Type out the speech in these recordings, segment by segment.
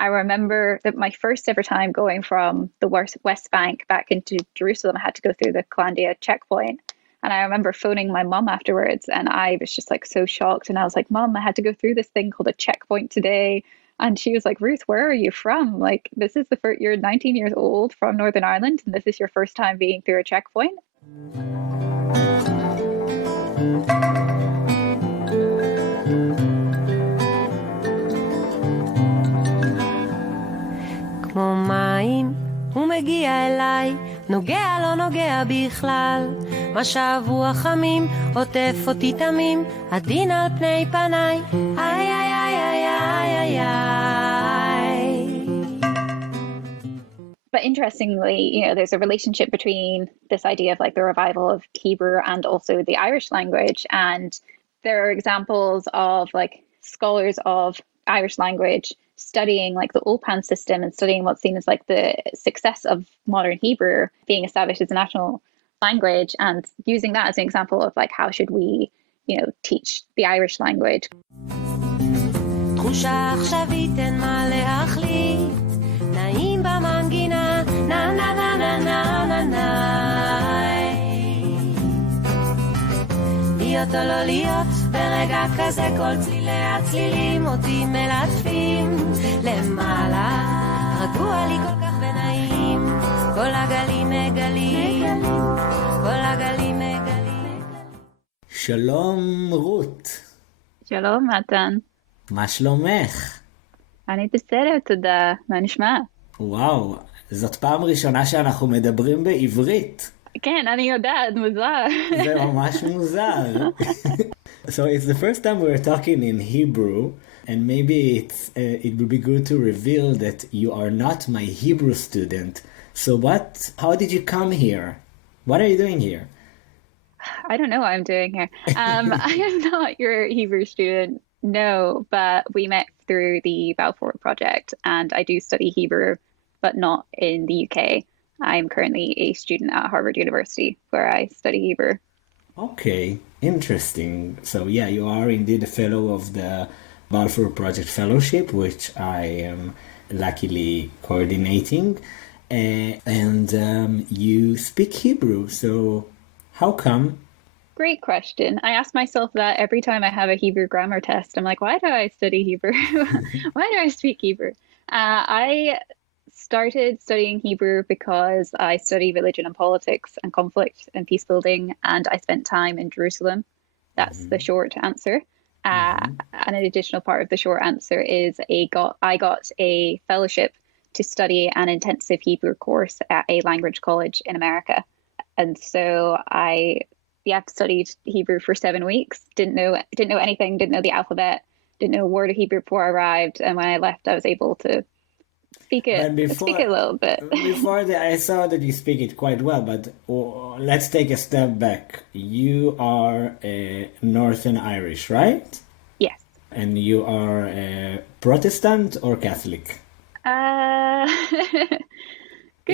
I remember that my first ever time going from the West Bank back into Jerusalem, I had to go through the Calandia checkpoint. And I remember phoning my mum afterwards, and I was just like so shocked. And I was like, Mum, I had to go through this thing called a checkpoint today. And she was like, Ruth, where are you from? Like, this is the first, you're 19 years old from Northern Ireland, and this is your first time being through a checkpoint. כמו מים, הוא מגיע אליי, נוגע לא נוגע בכלל. מה שבוע חמים, עוטף אותי תמים, הדין על פני פניי, איי איי איי איי איי איי. But interestingly, there's a relationship between this idea of like the revival of Hebrew and also the Irish language. And there are examples of like scholars of Irish language studying like the Ulpan system and studying what's seen as like the success of modern Hebrew being established as a national language, and using that as an example of like how should we, teach the Irish language. תחושה עכשווית אין מה להחליט, נעים במנגינה, נה נה נה נה נה נה נה. להיות או לא להיות, ברגע כזה כל צלילי הצלילים אותי מלטפים למעלה. רגוע לי כל כך ונעים, כל הגלים מגלים, כל הגלים מגלים. שלום רות. שלום מתן. מה שלומך? אני בסדר, תודה. מה נשמע? וואו, זאת פעם ראשונה שאנחנו מדברים בעברית. כן, אני יודעת, מוזר. זה ממש מוזר. So it's the first time we're talking in Hebrew, and maybe it would be good to reveal that you are not my Hebrew student. So how did you come here? What are you doing here? I don't know what I'm doing here. I am not your Hebrew student, no, but we met through the Balfour Project, and I do study Hebrew, but not in the UK. I'm currently a student at Harvard University, where I study Hebrew. Okay, interesting. So yeah, you are indeed a fellow of the Balfour Project Fellowship, which I am luckily coordinating. And you speak Hebrew, so how come? Great question. I ask myself that every time I have a Hebrew grammar test. I'm like, why do I study Hebrew? Why do I speak Hebrew? I started studying Hebrew because I study religion and politics and conflict and peace building, and I spent time in Jerusalem. That's the short answer. And an additional part of the short answer is I got a fellowship to study an intensive Hebrew course at a language college in America. And so I studied Hebrew for 7 weeks, didn't know anything, didn't know the alphabet, didn't know a word of Hebrew before I arrived. And when I left, I was able to speak it a little bit. Before that, I saw that you speak it quite well, but let's take a step back. You are Northern Irish, right? Yes. And you are Protestant or Catholic?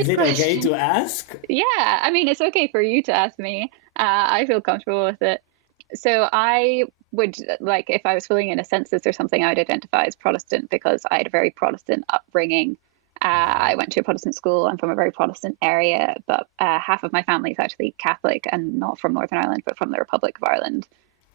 Is it question. Okay to ask? Yeah, I mean, it's okay for you to ask me. I feel comfortable with it. So I would, like, if I was filling in a census or something, I would identify as Protestant because I had a very Protestant upbringing. I went to a Protestant school. I'm from a very Protestant area, but half of my family is actually Catholic, and not from Northern Ireland, but from the Republic of Ireland.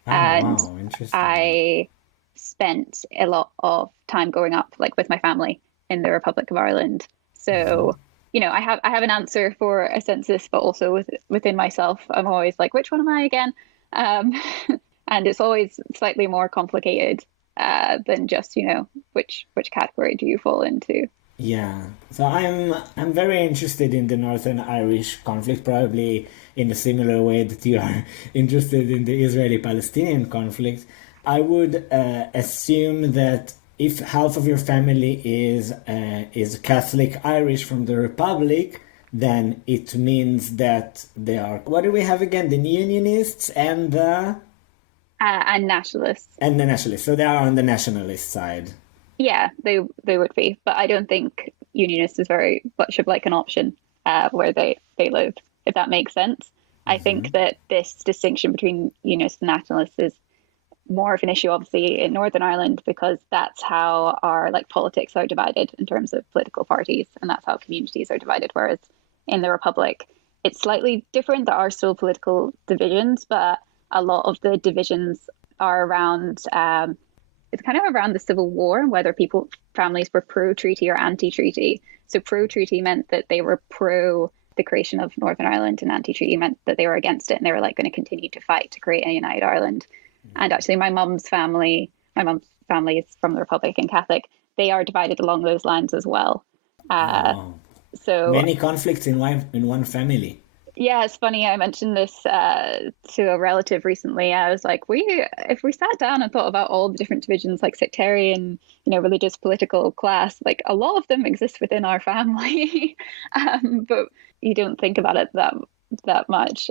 Wow, interesting. I spent a lot of time growing up, like, with my family in the Republic of Ireland. So, I have an answer for a census, but also within myself, I'm always like, which one am I again? And it's always slightly more complicated than just, which category do you fall into? Yeah, so I'm very interested in the Northern Irish conflict, probably in a similar way that you are interested in the Israeli-Palestinian conflict. I would assume that if half of your family is Catholic Irish from the Republic, then it means that they are, what do we have again? The Unionists and the... and nationalists. And the nationalists. So they are on the nationalist side. Yeah, they would be. But I don't think unionist is very much of like an option where they live, if that makes sense. I think that this distinction between unionists and nationalists is more of an issue, obviously, in Northern Ireland, because that's how our like politics are divided in terms of political parties, and that's how communities are divided. Whereas in the Republic, it's slightly different. There are still political divisions, but a lot of the divisions are around it's kind of around the Civil War, whether families were pro-treaty or anti-treaty. So pro-treaty meant that they were pro the creation of Northern Ireland, and anti-treaty meant that they were against it, and they were like going to continue to fight to create a united Ireland. And actually, my mom's family is from the Republic and Catholic. They are divided along those lines as well. So many conflicts in one family. Yeah, it's funny. I mentioned this to a relative recently. I was like, if we sat down and thought about all the different divisions, like sectarian, religious, political, class, like a lot of them exist within our family, but you don't think about it that much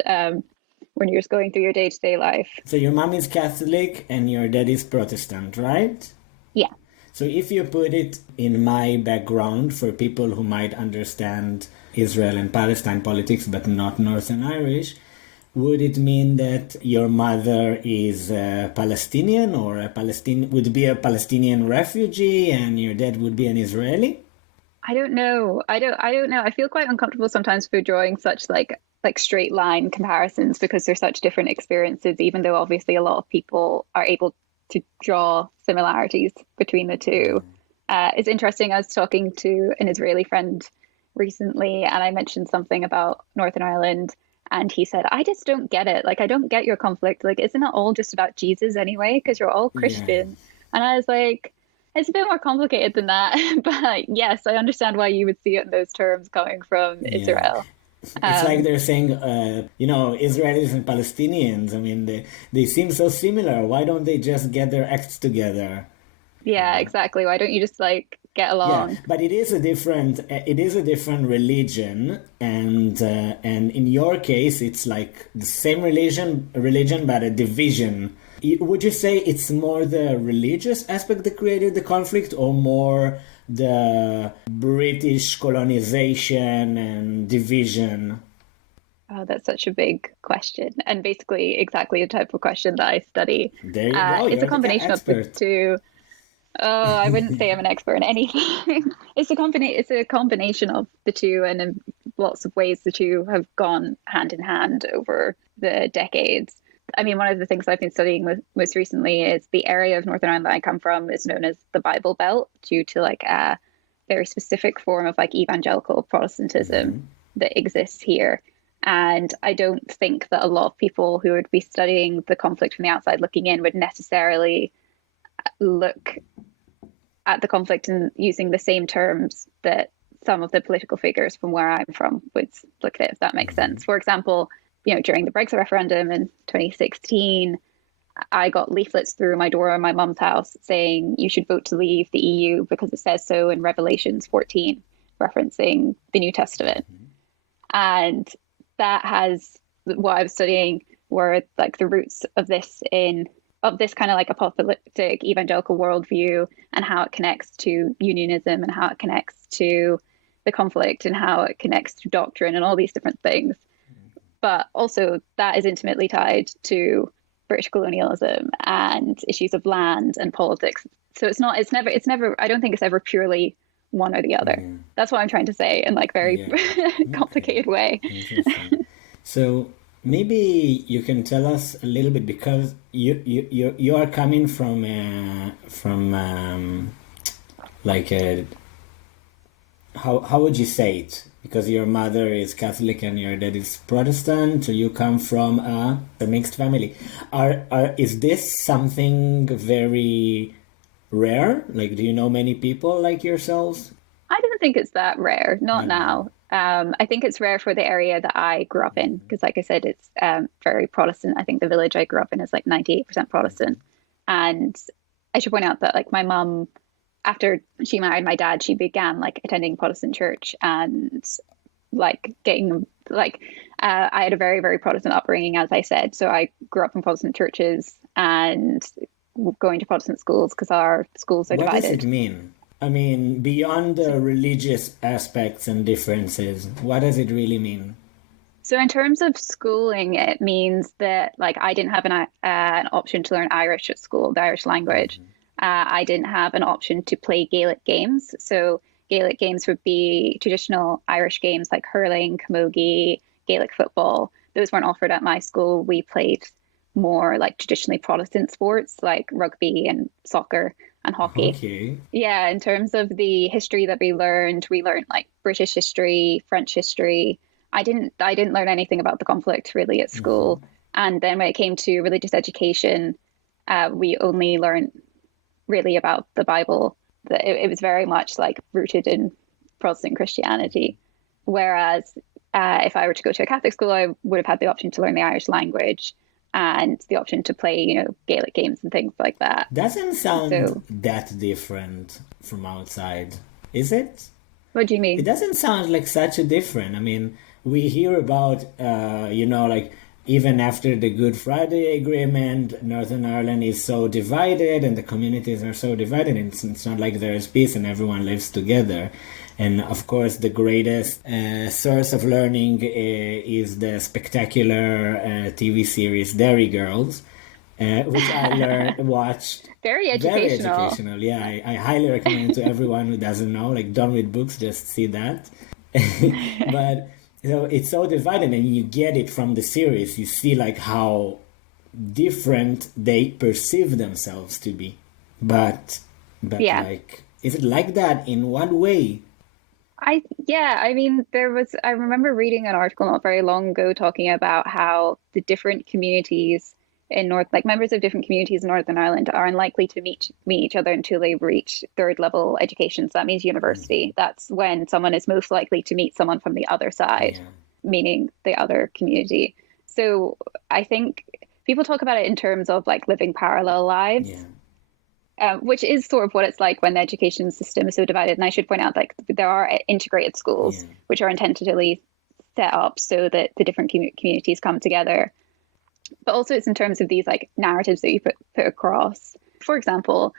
when you're just going through your day-to-day life. So your mom is Catholic and your dad is Protestant, right? Yeah. So if you put it in my background for people who might understand Israel and Palestine politics but not Northern Irish, would it mean that your mother is Palestinian or would be a Palestinian refugee and your dad would be an Israeli? I don't know. I don't know. I feel quite uncomfortable sometimes for drawing such like straight line comparisons because they're such different experiences, even though obviously a lot of people are able to draw similarities between the two. It's interesting. I was talking to an Israeli friend recently and I mentioned something about Northern Ireland and he said, I just don't get it. Like, I don't get your conflict. Like, isn't it all just about Jesus anyway? Because you're all Christian. Yeah. And I was like, it's a bit more complicated than that. But yes, I understand why you would see it in those terms coming from Israel. It's like they're saying, Israelis and Palestinians. I mean, they seem so similar. Why don't they just get their acts together? Yeah, exactly. Why don't you just get along? Yeah, but it is a different religion, and in your case, it's like the same religion, but a division. Would you say it's more the religious aspect that created the conflict, or more the British colonization and division? Oh, that's such a big question, and basically exactly the type of question that I study. There you go. It's a combination of the two. Oh, I wouldn't say I'm an expert in anything. It's a combination of the two, and in lots of ways the two have gone hand in hand over the decades. I mean, one of the things I've been studying most recently is the area of Northern Ireland that I come from is known as the Bible Belt due to a very specific form of evangelical Protestantism that exists here. And I don't think that a lot of people who would be studying the conflict from the outside looking in would necessarily look at the conflict and using the same terms that some of the political figures from where I'm from would look at it, if that makes sense. For example, during the Brexit referendum in 2016, I got leaflets through my door in my mum's house saying you should vote to leave the EU because it says so in Revelations 14, referencing the New Testament. And that has what I was studying were the roots of this kind of apocalyptic evangelical worldview and how it connects to unionism and how it connects to the conflict and how it connects to doctrine and all these different things. But also that is intimately tied to British colonialism and issues of land and politics. So it's never, I don't think it's ever purely one or the other. That's what I'm trying to say in very complicated way. Interesting. So maybe you can tell us a little bit, because you are coming from how would you say it? Because your mother is Catholic and your dad is Protestant, so you come from a mixed family. Is this something very rare? Do you know many people like yourselves? I don't think it's that rare. Not now. I think it's rare for the area that I grew up in, because like I said, it's very Protestant. I think the village I grew up in is 98% Protestant. And I should point out that my mom, after she married my dad, she began attending Protestant church and getting I had a very, very Protestant upbringing, as I said. So I grew up in Protestant churches and going to Protestant schools because our schools are divided. What does it mean? I mean, beyond the religious aspects and differences, what does it really mean? So in terms of schooling, it means that like I didn't have an option to learn Irish at school, the Irish language. I didn't have an option to play Gaelic games. So Gaelic games would be traditional Irish games like hurling, camogie, Gaelic football. Those weren't offered at my school. We played more like traditionally Protestant sports like rugby and soccer and hockey. Okay. Yeah, in terms of the history that we learned like British history, French history. I didn't learn anything about the conflict really at school. And then when it came to religious education, we only learned really about the Bible. It was very much like rooted in Protestant Christianity. Whereas if I were to go to a Catholic school, I would have had the option to learn the Irish language and the option to play, Gaelic games and things like that. Doesn't sound that different from outside, is it? What do you mean? It doesn't sound like such a different. I mean, we hear about, like even after the Good Friday Agreement, Northern Ireland is so divided and the communities are so divided. And it's not like there is peace and everyone lives together. And of course, the greatest source of learning is the spectacular TV series Dairy Girls, which I watched. Very educational. Very educational, yeah. I highly recommend to everyone who doesn't know. Like, don't read books, just see that. But it's so divided, and you get it from the series. You see like how different they perceive themselves to be. But yeah. Like, is it like that in what way? I remember reading an article not very long ago talking about how the different communities in members of different communities in Northern Ireland are unlikely to meet each other until they reach third level education. So that means university. That's when someone is most likely to meet someone from the other side, meaning the other community. So I think people talk about it in terms of like living parallel lives. Which is sort of what it's like when the education system is so divided. And I should point out, like, there are integrated schools which are intentionally set up so that the different communities come together. But also it's in terms of these like narratives that you put across. For example,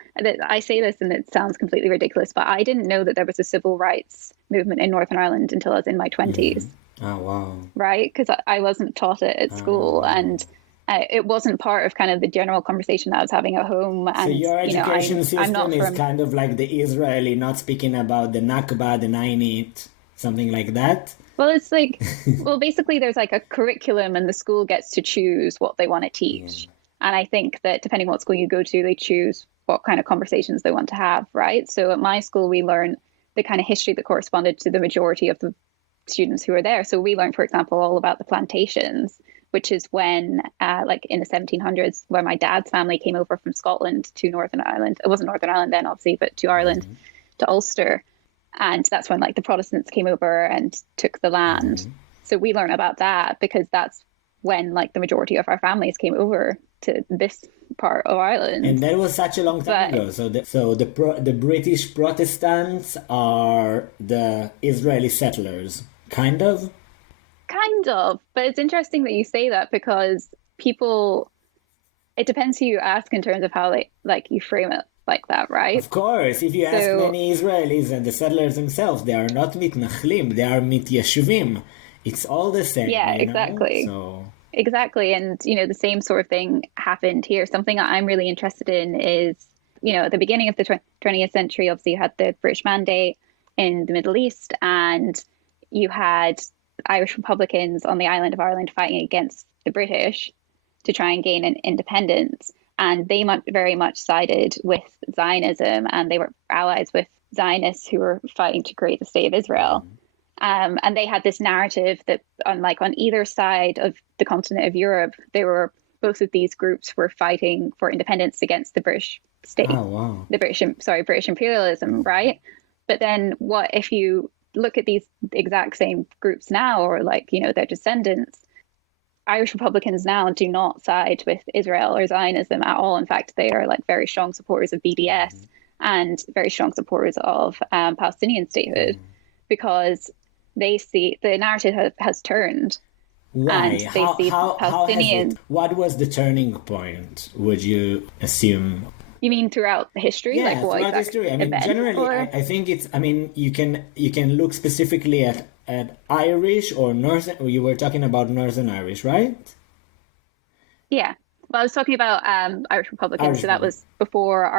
I say this and it sounds completely ridiculous, but I didn't know that there was a civil rights movement in Northern Ireland until I was in my 20s. Oh, wow. Right? Because I wasn't taught it at school. And it wasn't part of kind of the general conversation that I was having at home. And, so your education system is kind of like the Israeli, not speaking about the Nakba, the 9/8, something like that? Well, it's like, basically there's like a curriculum and the school gets to choose what they want to teach. And I think that depending on what school you go to, they choose what kind of conversations they want to have, right? So at my school, we learned the kind of history that corresponded to the majority of the students who were there. So we learned, for example, all about the plantations, which is when, like in the 1700s, where my dad's family came over from Scotland to Northern Ireland. It wasn't Northern Ireland then, obviously, but to Ireland, to Ulster. And that's when like the Protestants came over and took the land. So we learn about that because that's when like the majority of our families came over to this part of Ireland. And that was such a long time ago. So the British Protestants are the Israeli settlers, kind of? Kind of. But it's interesting that you say that because it depends who you ask in terms of how you frame it like that, right? Of course. If you ask many Israelis and the settlers themselves, they are not mitnachlim, they are mityashuvim. It's all the same. Yeah, exactly. Exactly. And, the same sort of thing happened here. Something I'm really interested in is, at the beginning of the 20th century, obviously you had the British Mandate in the Middle East, and you had Irish Republicans on the island of Ireland fighting against the British to try and gain an independence. And they very much sided with Zionism, and they were allies with Zionists who were fighting to create the state of Israel. And they had this narrative that on either side of the continent of Europe, both of these groups were fighting for independence against the British state, the British imperialism, right? But then what if you look at these exact same groups now, or their descendants? Irish Republicans now do not side with Israel or Zionism at all. In fact, they are very strong supporters of BDS and very strong supporters of Palestinian statehood, because they see the narrative has turned. Why? And they see Palestinians. What was the turning point, would you assume? You mean throughout history? Yeah, throughout history. I mean, generally, I think it's. I mean, you can look specifically at at Irish or Northern? You were talking about Northern Irish, right? Yeah. Well, I was talking about Irish Republicans, Irish so that Republic. was before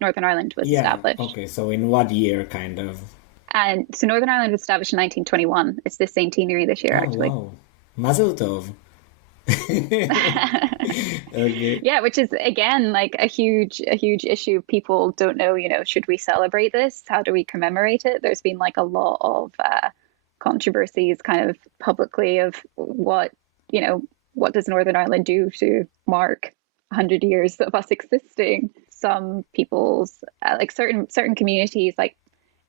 Northern Ireland was Yeah. established. Okay. So in what year, kind of? And so Northern Ireland was established in 1921. It's the centenary this year, Oh actually. wow, Mazel Tov. Okay. Yeah, which is again like a huge issue. People don't know, should we celebrate this? How do we commemorate it? There's been like a lot of controversies kind of publicly of what does Northern Ireland do to mark 100 years of us existing? Some people's like certain communities like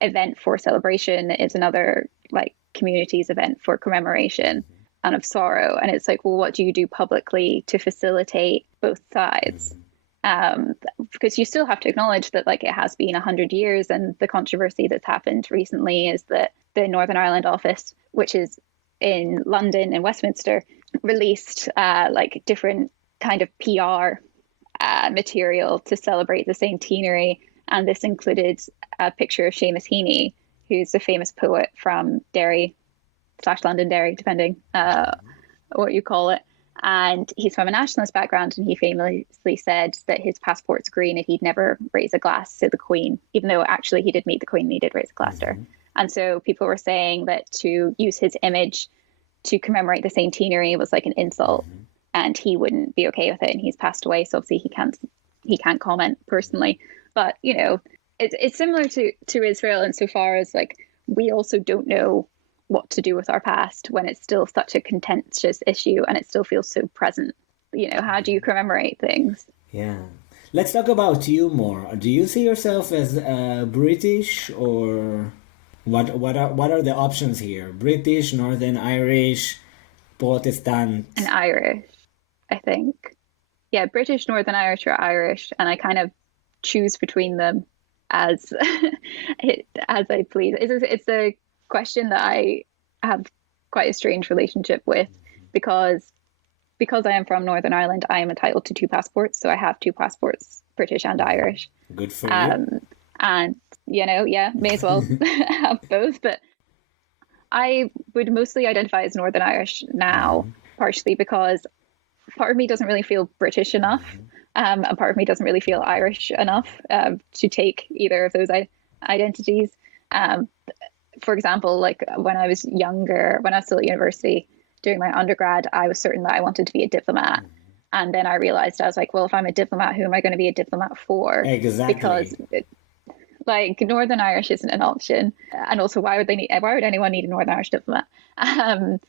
event for celebration is another like community's event for commemoration and of sorrow. And it's like, well, what do you do publicly to facilitate both sides? Because you still have to acknowledge that like it has been 100 years, and the controversy that's happened recently is that the Northern Ireland office, which is in London and Westminster, released like different kind of PR material to celebrate the centenary, and this included a picture of Seamus Heaney, who's a famous poet from Derry/Londonderry, depending what you call it. And he's from a nationalist background, and he famously said that his passport's green if he'd never raise a glass to the Queen, even though actually he did meet the Queen and he did raise a glass to her. And so people were saying that to use his image to commemorate the centenary was like an insult, and he wouldn't be okay with it. And he's passed away, so obviously he can't comment personally. But it's similar to Israel insofar as like we also don't know what to do with our past when it's still such a contentious issue and it still feels so present. How do you commemorate things? Yeah. Let's talk about you more. Do you see yourself as British, or what are the options here? British, Northern Irish, Protestant? And Irish, I think. Yeah, British, Northern Irish, or Irish, and I kind of choose between them as as I please. It's a question that I have quite a strange relationship with, because I am from Northern Ireland, I am entitled to two passports. So I have two passports, British and Irish. Good for you. And may as well have both. But I would mostly identify as Northern Irish now, partially because part of me doesn't really feel British enough, and part of me doesn't really feel Irish enough to take either of those identities. For example, like when I was younger, when I was still at university doing my undergrad, I was certain that I wanted to be a diplomat. And then I realized, I was like, well, if I'm a diplomat, who am I going to be a diplomat for? Exactly. Because like Northern Irish isn't an option. And also, why would anyone need a Northern Irish diplomat? I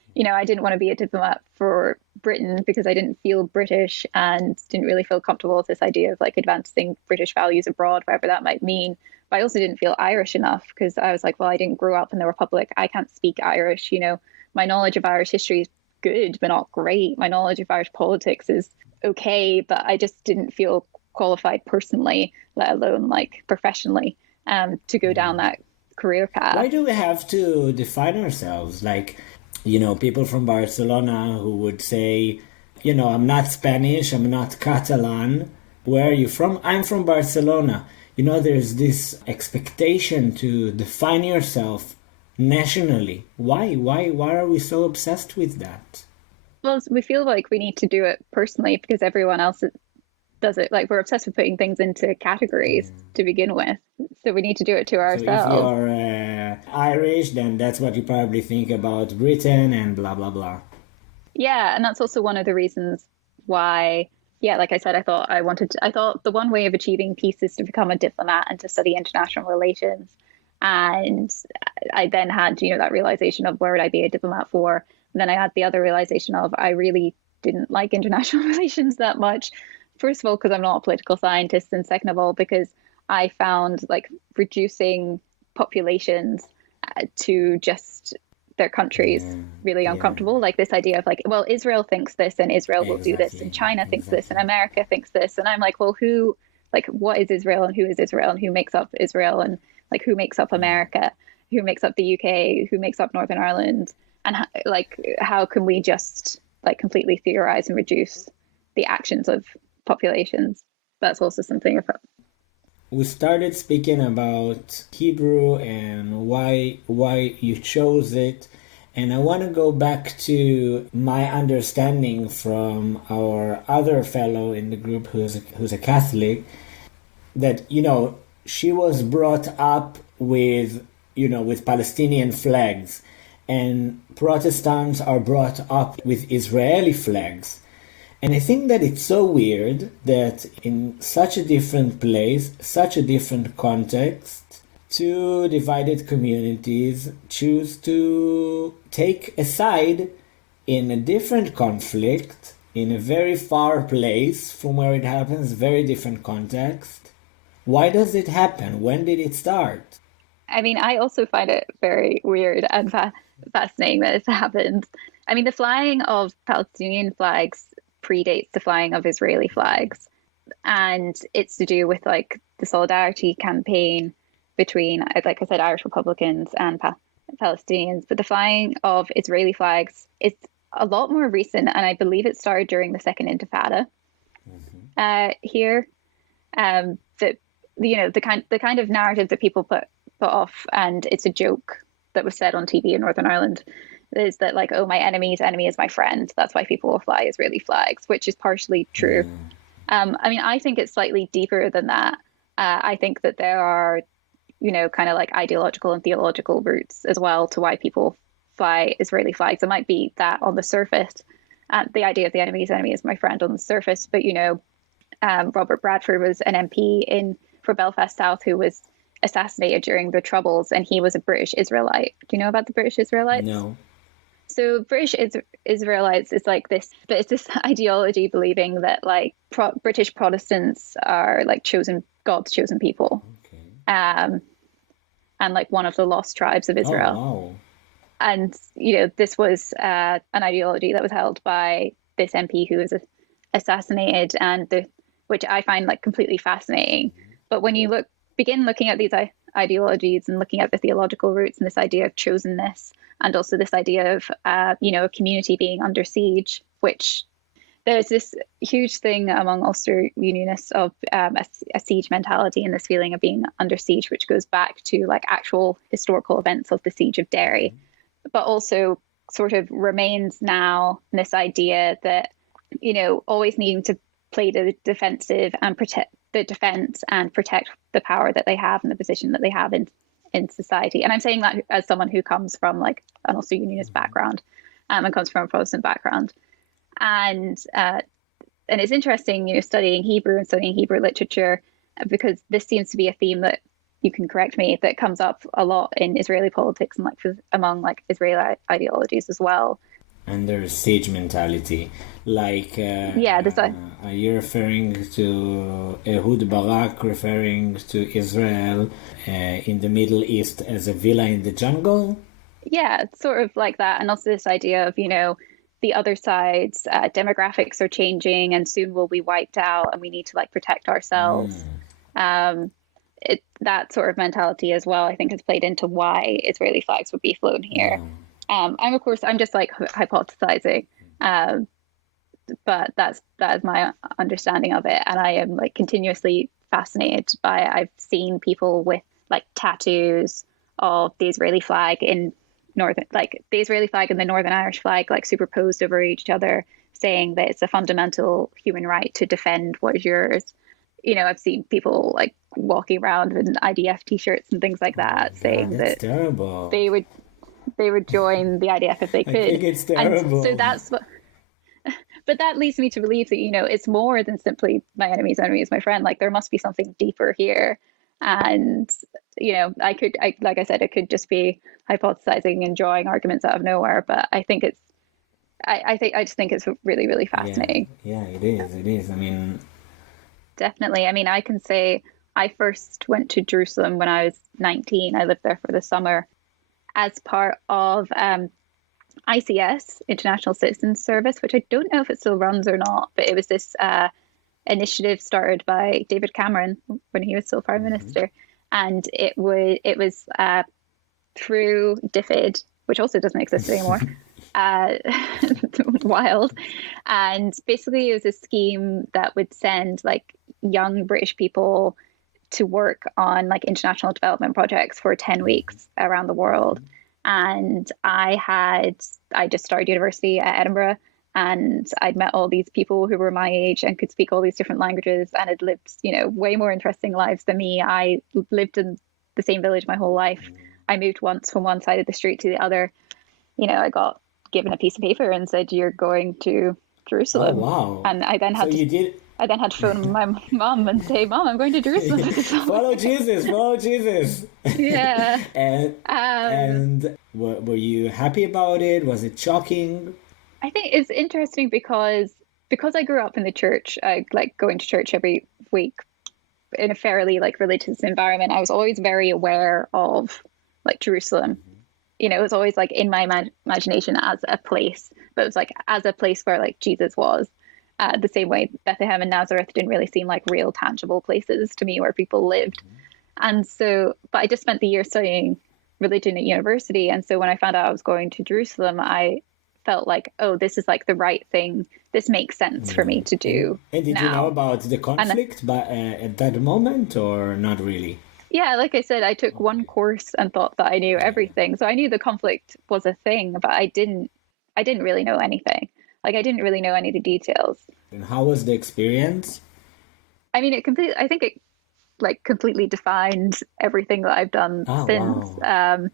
didn't want to be a diplomat for Britain because I didn't feel British and didn't really feel comfortable with this idea of like advancing British values abroad, whatever that might mean. But I also didn't feel Irish enough because I was like, well, I didn't grow up in the Republic. I can't speak Irish. My knowledge of Irish history is good, but not great. My knowledge of Irish politics is okay, but I just didn't feel qualified personally, let alone like professionally, to go down that career path. Why do we have to define ourselves? Like, people from Barcelona who would say, I'm not Spanish, I'm not Catalan. Where are you from? I'm from Barcelona. There's this expectation to define yourself nationally. Why are we so obsessed with that? Well, we feel like we need to do it personally because everyone else does it. Like, we're obsessed with putting things into categories to begin with. So we need to do it to ourselves. So if you're Irish, then that's what you probably think about Britain and blah, blah, blah. Yeah, and that's also one of the reasons why, like I said, I thought the one way of achieving peace is to become a diplomat and to study international relations. And I then had, that realization of where would I be a diplomat for? And then I had the other realization of I really didn't like international relations that much. First of all, because I'm not a political scientist, and second of all, because I found like reducing populations to just their countries really uncomfortable. Like this idea of like, well, Israel thinks this and Israel will do this, and China thinks this and America thinks this. And I'm like, well, what is Israel and who is Israel and who makes up Israel, and like who makes up America, who makes up the UK, who makes up Northern Ireland, and how can we just like completely theorize and reduce the actions of populations? That's also something about. we started speaking about Hebrew and why you chose it. And I want to go back to my understanding from our other fellow in the group who's a Catholic, that, she was brought up with, with Palestinian flags, and Protestants are brought up with Israeli flags. And I think that it's so weird that in such a different place, such a different context, two divided communities choose to take a side in a different conflict, in a very far place from where it happens, very different context. Why does it happen? When did it start? I mean, I also find it very weird and fascinating that it's happened. I mean, the flying of Palestinian flags predates the flying of Israeli flags. And it's to do with like the solidarity campaign between, like I said, Irish Republicans and Palestinians. But the flying of Israeli flags is a lot more recent, and I believe it started during the Second Intifada here. That the kind of narrative that people put off, and it's a joke that was said on TV in Northern Ireland, is that like, oh, my enemy's enemy is my friend. That's why people will fly Israeli flags, which is partially true. I mean, I think it's slightly deeper than that. I think that there are, kind of like ideological and theological roots as well to why people fly Israeli flags. It might be that on the surface, the idea of the enemy's enemy is my friend on the surface, but Robert Bradford was an MP for Belfast South who was assassinated during the Troubles, and he was a British Israelite. Do you know about the British Israelites? No. So British Israelites is like this, but it's this ideology believing that like British Protestants are like God's chosen people, and like one of the lost tribes of Israel. Oh, wow. And this was an ideology that was held by this MP who was assassinated, and which I find like completely fascinating. But when you begin looking at these ideologies and looking at the theological roots and this idea of chosenness, and also this idea of a community being under siege, which there's this huge thing among Ulster Unionists of a siege mentality and this feeling of being under siege, which goes back to like actual historical events of the siege of Derry, but also sort of remains now this idea that always needing to play the defensive and protect the defense and protect the power that they have and the position that they have in society. And I'm saying that as someone who comes from like an Ulster Unionist background and comes from a Protestant background. And it's interesting, studying Hebrew and studying Hebrew literature, because this seems to be a theme that, you can correct me, that comes up a lot in Israeli politics and like among like Israeli ideologies as well. And there's siege mentality, like are you referring to Ehud Barak referring to Israel in the Middle East as a villa in the jungle? Yeah, it's sort of like that. And also this idea of, the other side's demographics are changing and soon we'll be wiped out and we need to like protect ourselves. That sort of mentality as well, I think, has played into why Israeli flags would be flown here. I'm just like hypothesizing, but that is my understanding of it. And I am like continuously fascinated by, I've seen people with like tattoos of the Israeli flag in the Israeli flag and the Northern Irish flag like superposed over each other, saying that it's a fundamental human right to defend what is yours. I've seen people like walking around in IDF t-shirts and things like that, saying that terrible. they would join the IDF if they could. I think it's terrible. And so that's what. But that leads me to believe that it's more than simply my enemy's enemy is my friend. Like there must be something deeper here, and I could just be hypothesizing and drawing arguments out of nowhere. But I think I just think it's really, really fascinating. Yeah, it is. I mean, definitely. I mean, I can say I first went to Jerusalem when I was 19. I lived there for the summer as part of ICS, International Citizens Service, which I don't know if it still runs or not, but it was this initiative started by David Cameron when he was still Prime Minister. And it was through DFID, which also doesn't exist anymore. Wild. And basically it was a scheme that would send like young British people to work on like international development projects for 10 weeks around the world. And I just started university at Edinburgh, and I'd met all these people who were my age and could speak all these different languages and had lived, way more interesting lives than me. I lived in the same village my whole life. I moved once from one side of the street to the other. I got given a piece of paper and said, "You're going to Jerusalem." Oh, wow. And I then had to phone my mom and say, "Mom, I'm going to Jerusalem." Follow Jesus, follow Jesus. Yeah. and were you happy about it? Was it shocking? I think it's interesting because I grew up in the church. I like going to church every week in a fairly like religious environment. I was always very aware of like Jerusalem. It was always like in my imagination as a place, but it was like as a place where like Jesus was. The same way Bethlehem and Nazareth didn't really seem like real tangible places to me where people lived. And so, but I just spent the year studying religion at university. And so when I found out I was going to Jerusalem, I felt like, oh, this is like the right thing. This makes sense for me to do. And did you know about the conflict at that moment, or not really? Yeah, like I said, I took one course and thought that I knew everything. So I knew the conflict was a thing, but I didn't really know anything. Like I didn't really know any of the details. And how was the experience? I mean, I think it like completely defined everything that I've done since. Wow.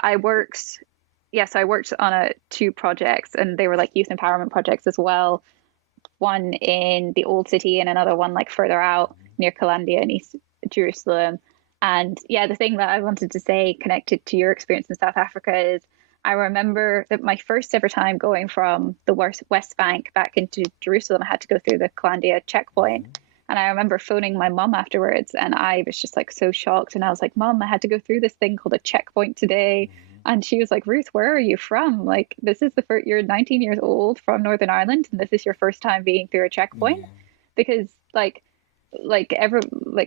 I worked on two projects, and they were like youth empowerment projects as well. One in the old city and another one like further out near Calandia in East Jerusalem. And yeah, the thing that I wanted to say connected to your experience in South Africa is I remember that my first ever time going from the West Bank back into Jerusalem, I had to go through the Calandia checkpoint. And I remember phoning my mum afterwards, and I was just like so shocked. And I was like, "Mum, I had to go through this thing called a checkpoint today." And she was like, "Ruth, where are you from? Like, this is you're 19 years old from Northern Ireland, and this is your first time being through a checkpoint." Because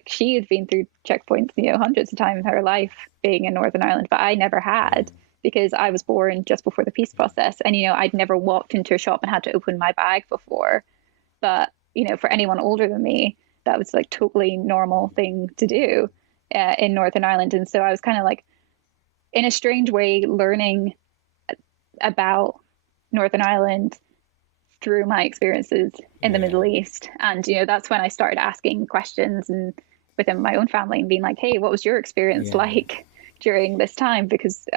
she had been through checkpoints, hundreds of times in her life being in Northern Ireland, but I never had, because I was born just before the peace process. And, I'd never walked into a shop and had to open my bag before. But, for anyone older than me, that was like totally normal thing to do in Northern Ireland. And so I was kind of like, in a strange way, learning about Northern Ireland through my experiences in the Middle East. And, that's when I started asking questions and within my own family and being like, "Hey, what was your experience like during this time?" Because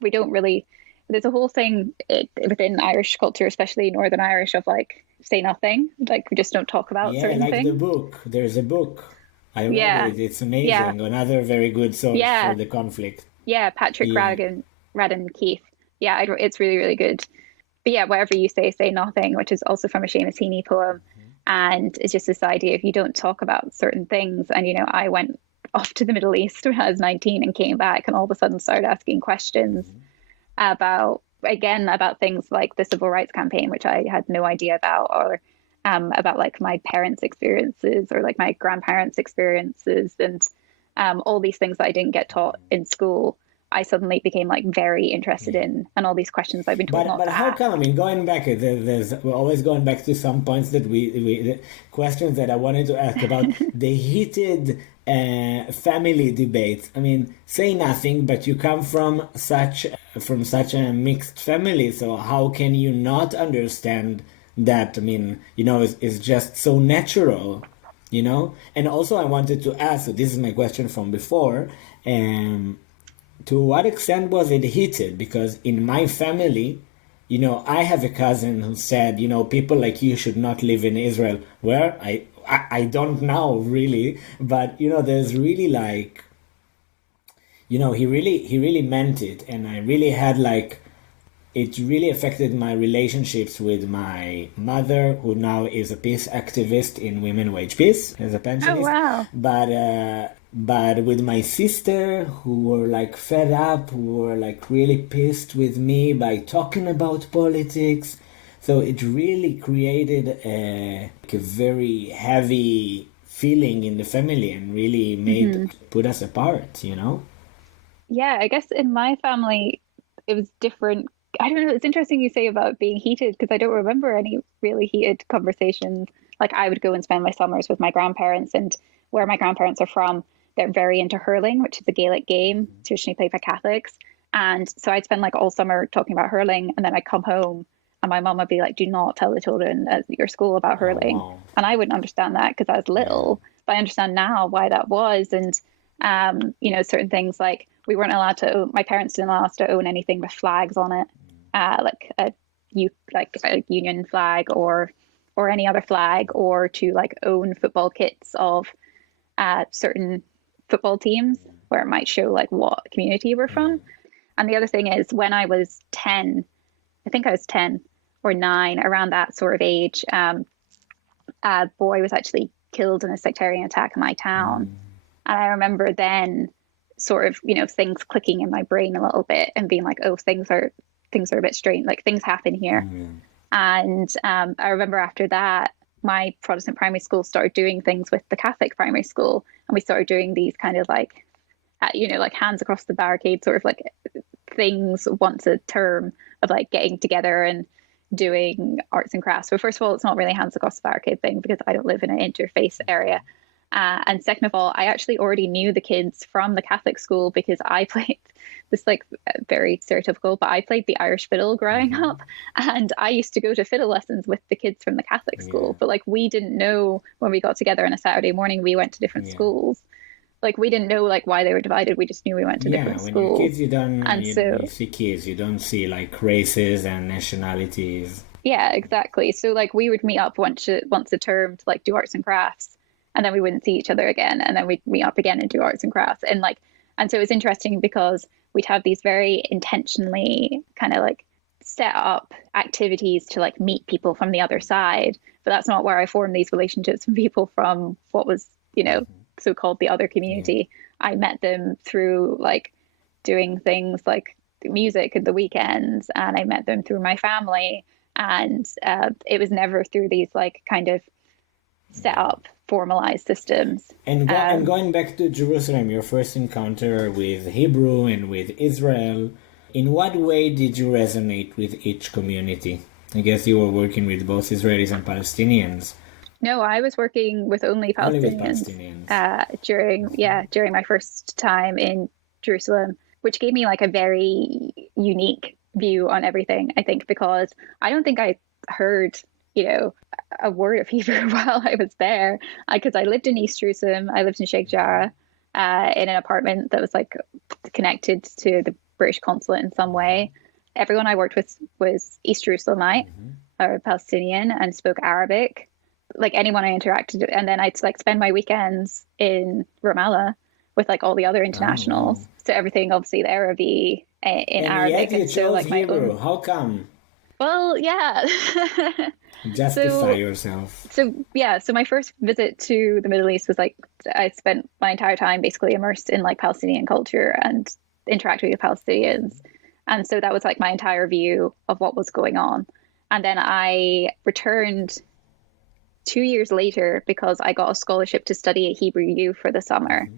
we don't really, there's a whole thing within Irish culture, especially Northern Irish, of like, say nothing. Like, we just don't talk about certain things. The book. There's a book. I read it. It's amazing. Yeah. Another very good source for the conflict. Yeah, Patrick Radden Keith. Yeah, it's really, really good. But yeah, whatever you say nothing, which is also from a Seamus Heaney poem. And it's just this idea of you don't talk about certain things. And, I went off to the Middle East when I was 19 and came back and all of a sudden started asking questions about things like the Civil Rights Campaign, which I had no idea about, or about like my parents' experiences or like my grandparents' experiences, and all these things that I didn't get taught in school. I suddenly became like very interested in, and all these questions I've been told not to But how ask. come? I mean, going back, we're always going back to some points that the questions that I wanted to ask about the heated family debates. I mean, say nothing, but you come from such a mixed family, so how can you not understand that? I mean, it's just so natural, And also, I wanted to ask. So this is my question from before. To what extent was it heated? Because in my family, I have a cousin who said, people like you should not live in Israel. Where? I don't know really, but there's really like, he really meant it, and I really had like, it really affected my relationships with my mother, who now is a peace activist in Women Wage Peace as a pensionist. Oh wow! But with my sister, who were like fed up, who were like really pissed with me by talking about politics. So it really created a very heavy feeling in the family and really put us apart, Yeah, I guess in my family, it was different. I don't know. It's interesting you say about being heated, because I don't remember any really heated conversations. Like, I would go and spend my summers with my grandparents, and where my grandparents are from, they're very into hurling, which is a Gaelic game traditionally played by Catholics. And so I'd spend like all summer talking about hurling, and then I'd come home and my mom would be like, do not tell the children at your school about hurling. wow. And I wouldn't understand that because I was little, but I understand now why that was. And, certain things like we weren't allowed to own, my parents didn't allow us to own anything with flags on it, like a union flag or any other flag, or to like own football kits of certain football teams where it might show like what community we're from. And the other thing is, when I was 10, I think I was 10 or 9, around that sort of age, a boy was actually killed in a sectarian attack in my town. And I remember then sort of, things clicking in my brain a little bit and being like, oh, things are a bit strange, like things happen here. And I remember after that, my Protestant primary school started doing things with the Catholic primary school, and we started doing these kind of like, like hands across the barricade sort of like things once a term, of like getting together and doing arts and crafts. But first of all, it's not really hands across the barricade thing because I don't live in an interfaith area. And second of all, I actually already knew the kids from the Catholic school because I played this, like, very stereotypical, but I played the Irish fiddle growing up, and I used to go to fiddle lessons with the kids from the Catholic school. But like, we didn't know when we got together on a Saturday morning, we went to different schools. Like, we didn't know like why they were divided. We just knew we went to different schools. When you're kids, you see kids, you don't see like races and nationalities. Yeah, exactly. So like, we would meet up once a term to like do arts and crafts, and then we wouldn't see each other again, and then we'd meet up again and do arts and crafts. And so it was interesting because we'd have these very intentionally kind of like set up activities to like meet people from the other side. But that's not where I formed these relationships with people from what was, so-called the other community. I met them through like doing things like music at the weekends, and I met them through my family. And it was never through these like kind of set up formalized systems. And going back to Jerusalem, your first encounter with Hebrew and with Israel, in what way did you resonate with each community? I guess you were working with both Israelis and Palestinians. No, I was working with only Palestinians, during my first time in Jerusalem, which gave me like a very unique view on everything, I think, because I don't think I heard a word of Hebrew while I was there, because I lived in East Jerusalem. I lived in Sheikh Jarrah in an apartment that was like connected to the British consulate in some way. Everyone I worked with was East Jerusalemite or Palestinian and spoke Arabic. Like, anyone I interacted with, and then I'd like spend my weekends in Ramallah with like all the other internationals. So everything obviously there would be in Arabic. Yet you chose like Hebrew. How come? Well, yeah. Justify yourself. So my first visit to the Middle East was like, I spent my entire time basically immersed in like Palestinian culture and interacting with Palestinians. And so that was like my entire view of what was going on. And then I returned 2 years later because I got a scholarship to study at Hebrew U for the summer.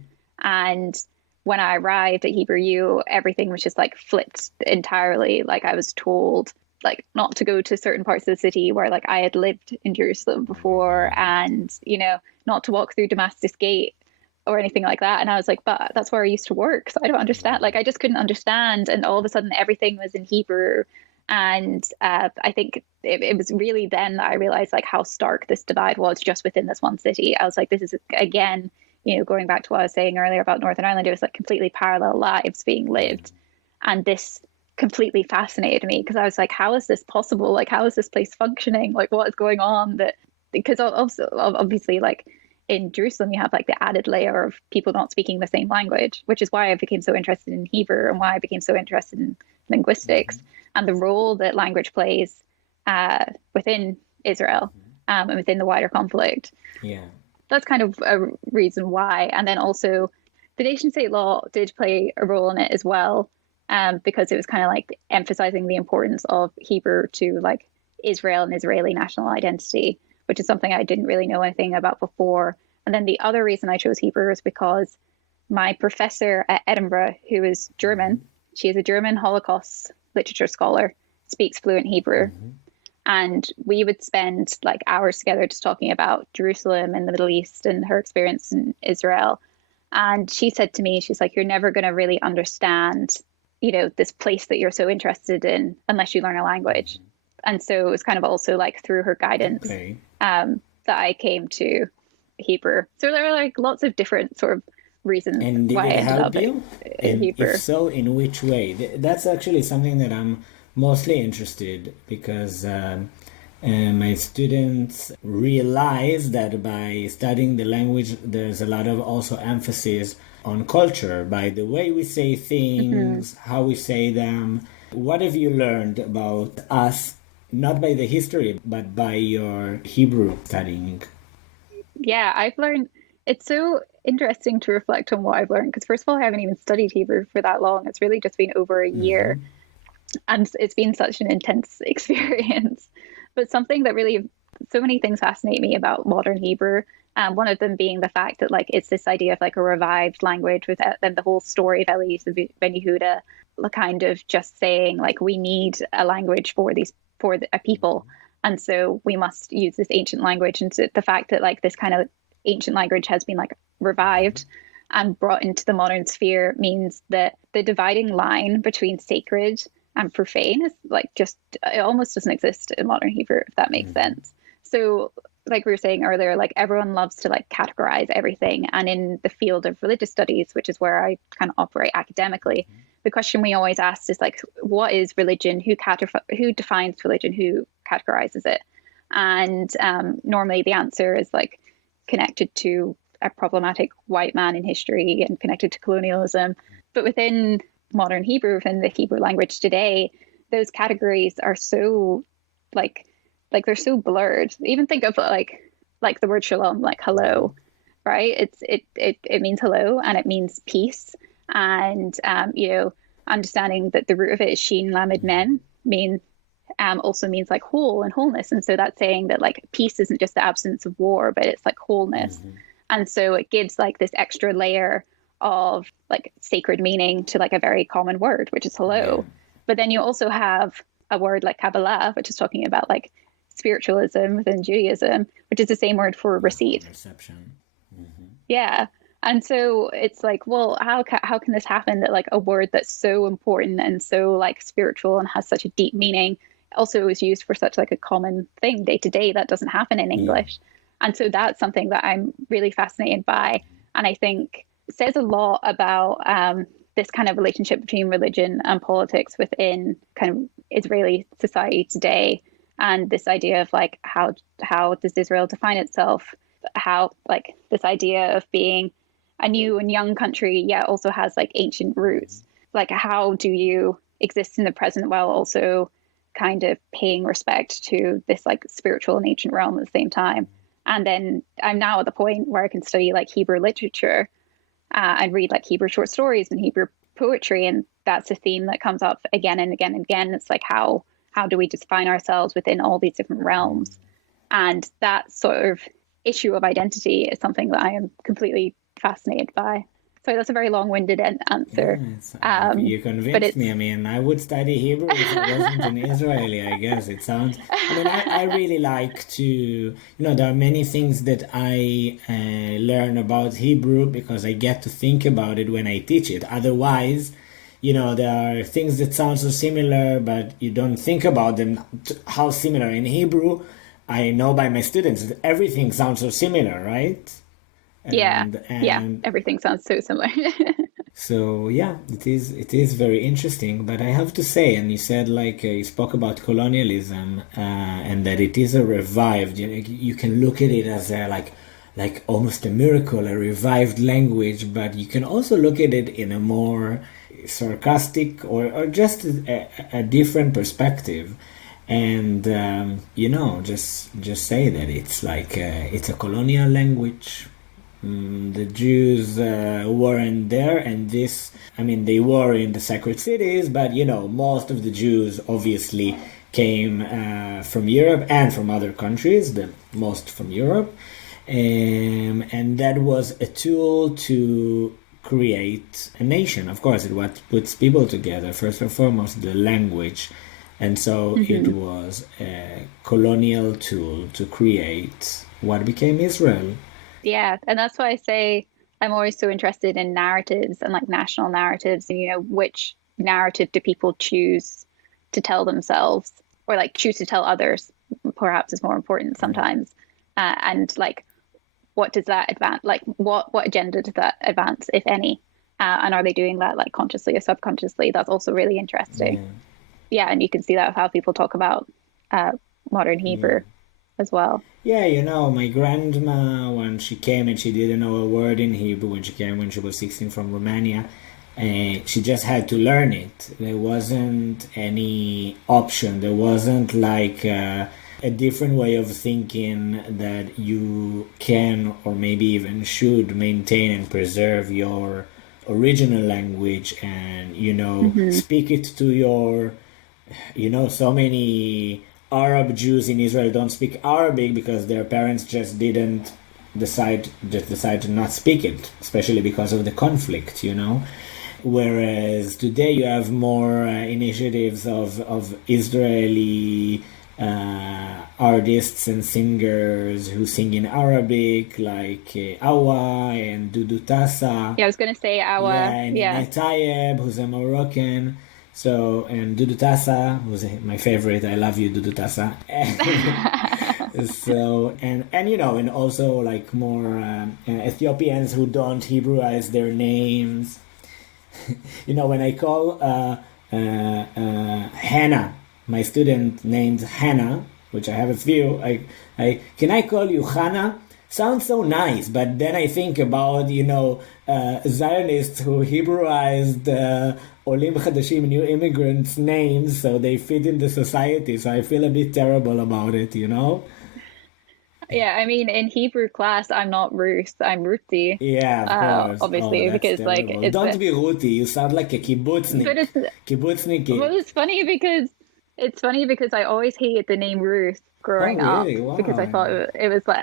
And when I arrived at Hebrew U, everything was just like flipped entirely. Like, I was told like not to go to certain parts of the city where like I had lived in Jerusalem before, and not to walk through Damascus Gate or anything like that. And I was like, but that's where I used to work, so I don't understand. Like, I just couldn't understand. And all of a sudden everything was in Hebrew. And I think it was really then that I realized like how stark this divide was just within this one city. I was like, this is again, going back to what I was saying earlier about Northern Ireland, it was like completely parallel lives being lived. And this completely fascinated me because I was like, how is this possible? Like, how is this place functioning? Like, what is going on? Because also obviously like in Jerusalem you have like the added layer of people not speaking the same language, which is why I became so interested in Hebrew and why I became so interested in linguistics and the role that language plays within Israel and within the wider conflict. That's kind of a reason why. And then also the nation state law did play a role in it as well, because it was kind of like emphasizing the importance of Hebrew to like Israel and Israeli national identity, which is something I didn't really know anything about before. And then the other reason I chose Hebrew is because my professor at Edinburgh, who is German, she is a German Holocaust literature scholar, speaks fluent Hebrew. And we would spend like hours together just talking about Jerusalem and the Middle East and her experience in Israel. And she said to me, she's like, you're never going to really understand, this place that you're so interested in unless you learn a language. And so it was kind of also like through her guidance that I came to Hebrew. So there were like lots of different sort of reasons And did why I it ended help up you? in Hebrew. If so, in which way? That's actually something that I'm mostly interested, because my students realize that by studying the language, there's a lot of also emphasis on culture, by the way we say things, how we say them. What have you learned about us, not by the history, but by your Hebrew studying? Yeah, I've learned, it's so interesting to reflect on what I've learned, because first of all, I haven't even studied Hebrew for that long. It's really just been over a year. And it's been such an intense experience. But something that really, so many things fascinate me about modern Hebrew. One of them being the fact that like it's this idea of like a revived language, with then the whole story of Eliezer Ben Yehuda, kind of just saying like we need a language for a people, and so we must use this ancient language. And so the fact that like this kind of ancient language has been like revived and brought into the modern sphere means that the dividing line between sacred and profane is like just, it almost doesn't exist in modern Hebrew, if that makes sense. So like we were saying earlier, like everyone loves to like categorize everything. And in the field of religious studies, which is where I kind of operate academically, the question we always ask is like, what is religion? Who defines religion? Who categorizes it? And normally the answer is like connected to a problematic white man in history and connected to colonialism. But within modern Hebrew, within the Hebrew language today, those categories are so like they're so blurred. Even think of like the word shalom, like hello, right? It means hello, and it means peace. And understanding that the root of it is shin lamed mem also means like whole and wholeness. And so that's saying that like peace isn't just the absence of war, but it's like wholeness. And so it gives like this extra layer of like sacred meaning to like a very common word, which is hello. But then you also have a word like Kabbalah, which is talking about like spiritualism within Judaism, which is the same word for receipt. Reception. Yeah. And so it's like, well, how can this happen that like a word that's so important and so like spiritual and has such a deep meaning also is used for such like a common thing day to day that doesn't happen in English? And so that's something that I'm really fascinated by. And I think says a lot about this kind of relationship between religion and politics within kind of Israeli society today. And this idea of like, how does Israel define itself? How like this idea of being a new and young country, yet also has like ancient roots. Like, how do you exist in the present while also kind of paying respect to this like spiritual and ancient realm at the same time? And then I'm now at the point where I can study like Hebrew literature and read like Hebrew short stories and Hebrew poetry. And that's a theme that comes up again and again and again. It's like, how do we define ourselves within all these different realms? And that sort of issue of identity is something that I am completely fascinated by. So that's a very long-winded answer. You convinced me. I mean, I would study Hebrew if I wasn't an Israeli, I guess. It sounds... I mean, I really like to... there are many things that I learn about Hebrew because I get to think about it when I teach it. Otherwise, there are things that sound so similar, but you don't think about them, how similar. In Hebrew, I know by my students that everything sounds so similar, right? Everything sounds so similar. So it is very interesting. But I have to say, and you said like you spoke about colonialism and that it is a revived. You can look at it as a like almost a miracle, a revived language. But you can also look at it in a more sarcastic or just a different perspective. And just say that it's like it's a colonial language. The Jews weren't there, and they were in the sacred cities, but most of the Jews obviously came from Europe and from other countries, the most from Europe, and that was a tool to create a nation. Of course, it what puts people together, first and foremost, the language. And so it was a colonial tool to create what became Israel. Yeah, and that's why I say I'm always so interested in narratives and like national narratives, and which narrative do people choose to tell themselves, or like choose to tell others, perhaps is more important sometimes. And like, what does that advance? Like, what agenda does that advance, if any? And are they doing that like consciously or subconsciously? That's also really interesting. Yeah, and you can see that with how people talk about modern Hebrew as well. Yeah, my grandma, when she came and she didn't know a word in Hebrew when she came when she was 16 from Romania, she just had to learn it. There wasn't any option. There wasn't like a different way of thinking that you can or maybe even should maintain and preserve your original language and, speak it to your, so many Arab Jews in Israel don't speak Arabic because their parents just decide to not speak it, especially because of the conflict, Whereas today you have more initiatives of Israeli artists and singers who sing in Arabic, like Awa and Dudu Tassa. Yeah, I was going to say Awa. And Tayeb, who's a Moroccan. So, and Dudu Tassa, who's my favorite. I love you, Dudu Tassa. So, and also like more Ethiopians who don't Hebrewize their names. When I call Hannah, my student named Hannah, which I have a few, I can I call you Hannah? Sounds so nice, but then I think about, Zionists who Hebrewized Olim Chadashim, new immigrants' names, so they fit in the society, so I feel a bit terrible about it, Yeah, I mean, in Hebrew class, I'm not Ruth, I'm Ruthie. Yeah, of course. Obviously, because terrible. like... Don't be Ruthie, you sound like a kibbutznik. But Kibbutznik. Well, it's funny because I always hated the name Ruth growing up. Wow. Because I thought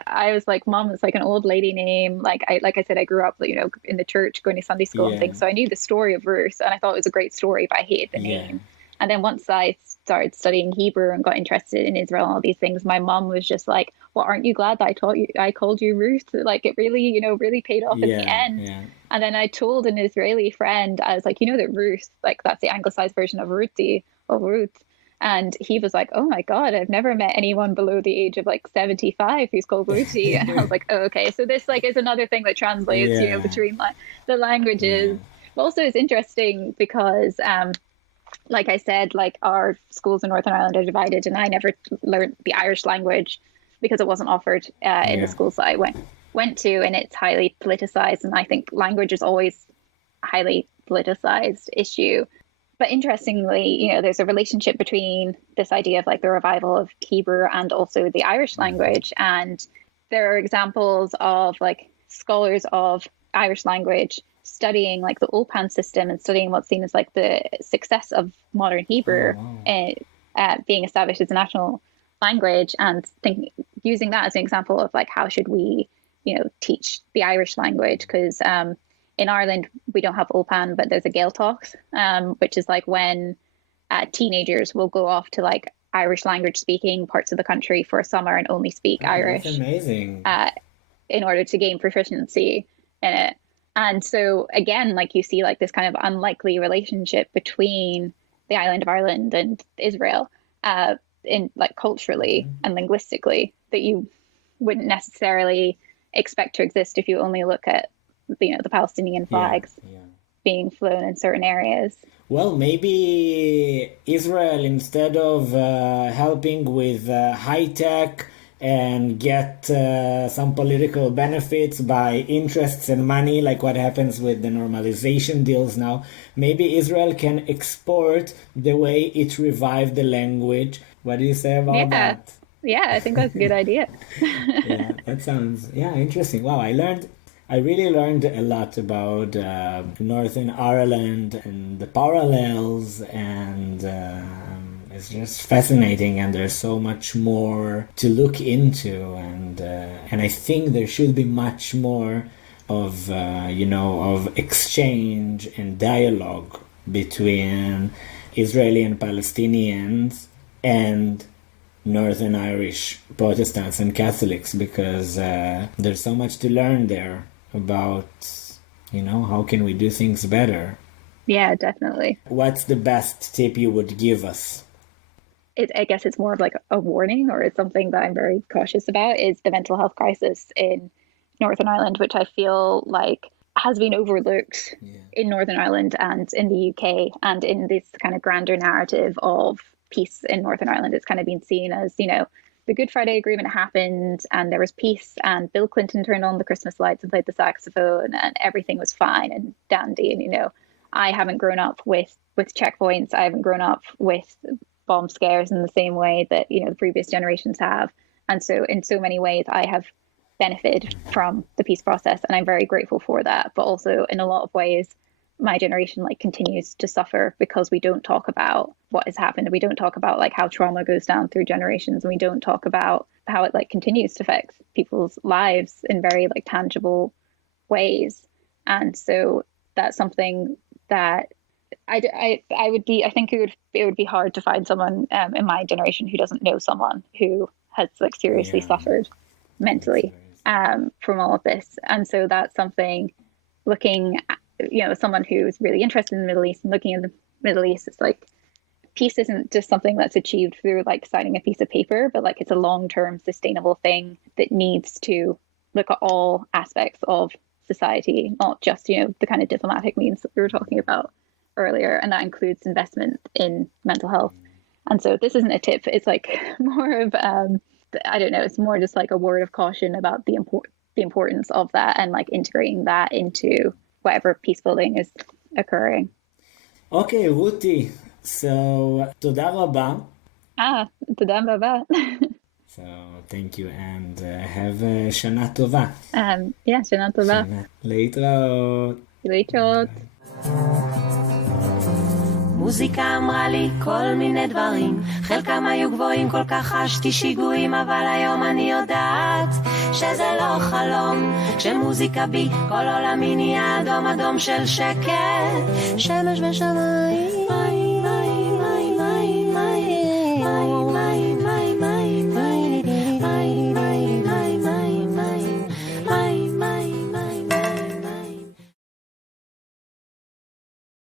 I was like, Mom, it's like an old lady name. Like I said, I grew up, in the church, going to Sunday school and things. So I knew the story of Ruth, and I thought it was a great story, but I hated the name. And then once I started studying Hebrew and got interested in Israel and all these things, my mom was just like, well, aren't you glad that I called you Ruth? Like it really, really paid off in the end. Yeah. And then I told an Israeli friend, I was like, that Ruth, like that's the anglicized version of Ruthie or Ruth. And he was like, oh my God, I've never met anyone below the age of like 75 who's called Ruthie. And I was like, oh, okay. So this like is another thing that translates, between the languages. Yeah. But also it's interesting because, like I said, like our schools in Northern Ireland are divided, and I never learned the Irish language because it wasn't offered in the schools that I went to, and it's highly politicized. And I think language is always a highly politicized issue. But interestingly, there's a relationship between this idea of like the revival of Hebrew and also the Irish language. And there are examples of like scholars of Irish language studying like the Ulpan system and studying what's seen as like the success of modern Hebrew being established as a national language, and using that as an example of like how should we, teach the Irish language, because in Ireland, we don't have Ulpan, but there's a Gaeltacht, which is like when teenagers will go off to like Irish language speaking parts of the country for a summer and only speak Irish. That's amazing. In order to gain proficiency in it. And so again, like you see like this kind of unlikely relationship between the island of Ireland and Israel, in like culturally and linguistically, that you wouldn't necessarily expect to exist if you only look at the Palestinian flags being flown in certain areas. Well, maybe Israel, instead of helping with high tech and get some political benefits by interests and money, like what happens with the normalization deals now, maybe Israel can export the way it revived the language. What do you say about that? Yeah, I think that's a good idea. Yeah, that sounds interesting. Wow, I really learned a lot about Northern Ireland and the parallels, and it's just fascinating, and there's so much more to look into, and I think there should be much more of of exchange and dialogue between Israeli and Palestinians and Northern Irish Protestants and Catholics, because there's so much to learn there about, how can we do things better. Yeah, definitely. What's the best tip you would give us? I guess it's more of like a warning, or it's something that I'm very cautious about, is the mental health crisis in Northern Ireland, which I feel like has been overlooked in Northern Ireland and in the UK, and in this kind of grander narrative of peace in Northern Ireland. It's kind of been seen as, the Good Friday Agreement happened and there was peace, and Bill Clinton turned on the Christmas lights and played the saxophone and everything was fine and dandy. And, I haven't grown up with checkpoints. I haven't grown up with bomb scares in the same way that, the previous generations have. And so in so many ways, I have benefited from the peace process, and I'm very grateful for that. But also in a lot of ways, my generation continues to suffer because we don't talk about what has happened. We don't talk about how trauma goes down through generations, and we don't talk about how it continues to affect people's lives in very tangible ways. And so that's something that I think it would be hard to find someone in my generation who doesn't know someone who has seriously suffered mentally from all of this. And so that's something, looking at, someone who's really interested in the Middle East and looking in the Middle East, it's peace isn't just something that's achieved through signing a piece of paper, but it's a long-term sustainable thing that needs to look at all aspects of society, not just, the kind of diplomatic means that we were talking about earlier. And that includes investment in mental health. And so this isn't a tip. It's more of, I don't know, it's more just a word of caution about the importance of that, and integrating that into whatever peace building is occurring. Okay, Ruthie. So, תודה רבה. תודה רבה. So, thank you, and have a שנה טובה. שנה טובה. להתראות. להתראות. מוזיקה אמרה לי כל מיני דברים, חלקם היו גבוהים, כל כך חשתי שיגועים, אבל היום אני יודעת שזה לא חלום. כשמוזיקה בי כל עולמי נהיה אדום אדום של שקט, שמש ושמיים.